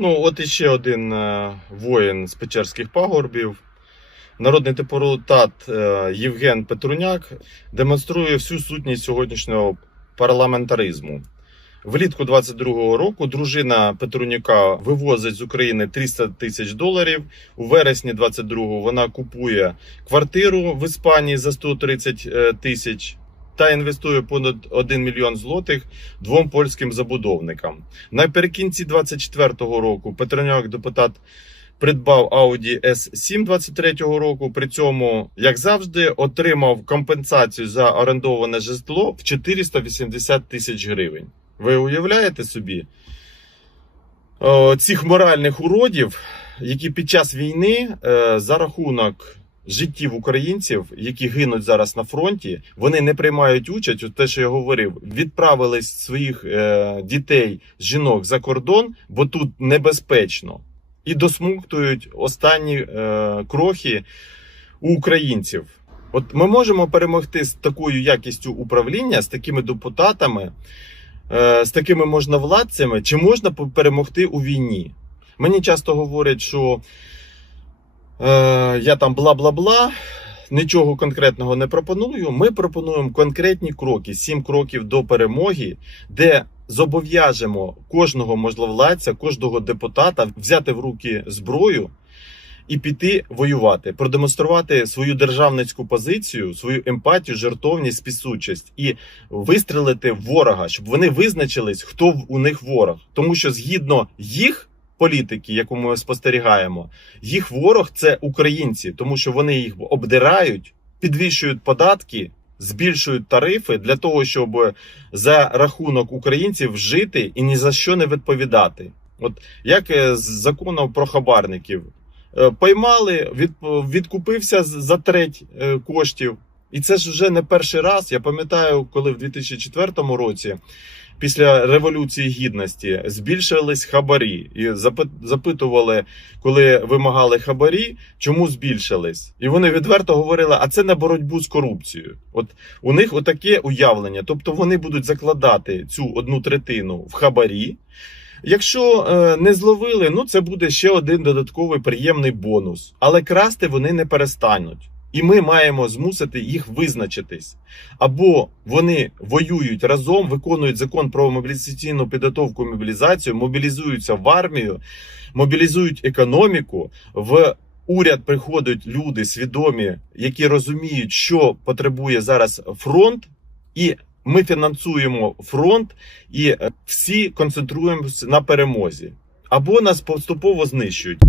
Ну, от іще один е, воїн з Печерських пагорбів. Народний депутат е, Євген Петруняк демонструє всю сутність сьогоднішнього парламентаризму. Влітку 22-го року дружина Петруняка вивозить з України 300 тисяч доларів. У вересні 22-го вона купує квартиру в Іспанії за 130 е, тисяч та інвестує понад 1 мільйон злотих двом польським забудовникам. Наприкінці 24-го року Петруняк депутат придбав Audi S7 23-го року. При цьому, як завжди, отримав компенсацію за орендоване житло в 480 тисяч гривень. Ви уявляєте собі о, цих моральних уродів, які під час війни е, за рахунок життів українців, які гинуть зараз на фронті, вони не приймають участь у те, що я говорив, відправились своїх е, дітей, жінок за кордон, бо тут небезпечно, і досмуктують останні е, крохи у українців. От ми можемо перемогти з такою якістю управління, з такими депутатами, е, з такими можновладцями, чи можна перемогти у війні? Мені часто говорять, що я там бла-бла-бла, нічого конкретного не пропоную. Ми пропонуємо конкретні кроки, сім кроків до перемоги, де зобов'яжемо кожного можновладця, кожного депутата взяти в руки зброю. І піти воювати, продемонструвати свою державницьку позицію, свою емпатію, жертовність, спісучість і вистрелити ворога, щоб вони визначились, хто у них ворог. Тому що згідно їх політики, яку ми спостерігаємо, їх ворог це українці, тому що вони їх обдирають, підвищують податки, збільшують тарифи для того, щоб за рахунок українців жити і ні за що не відповідати. От як е, з законом про хабарників. Е, Поймали, від, відкупився за треть е, коштів. І це ж вже не перший раз. Я пам'ятаю, коли в 2004 році, після Революції Гідності, збільшились хабарі. І запит- запитували, коли вимагали хабарі, чому збільшились. І вони відверто говорили, а це на боротьбу з корупцією. От у них отаке уявлення. Тобто вони будуть закладати цю одну третину в хабарі. Якщо е, не зловили, ну це буде ще один додатковий приємний бонус. Але красти вони не перестануть. І ми маємо змусити їх визначитись. Або вони воюють разом, виконують закон про мобілізаційну підготовку і мобілізацію, мобілізуються в армію, мобілізують економіку. В уряд приходять люди свідомі, які розуміють, що потребує зараз фронт, і ми фінансуємо фронт і е, всі концентруємося на перемозі. Або нас поступово знищують.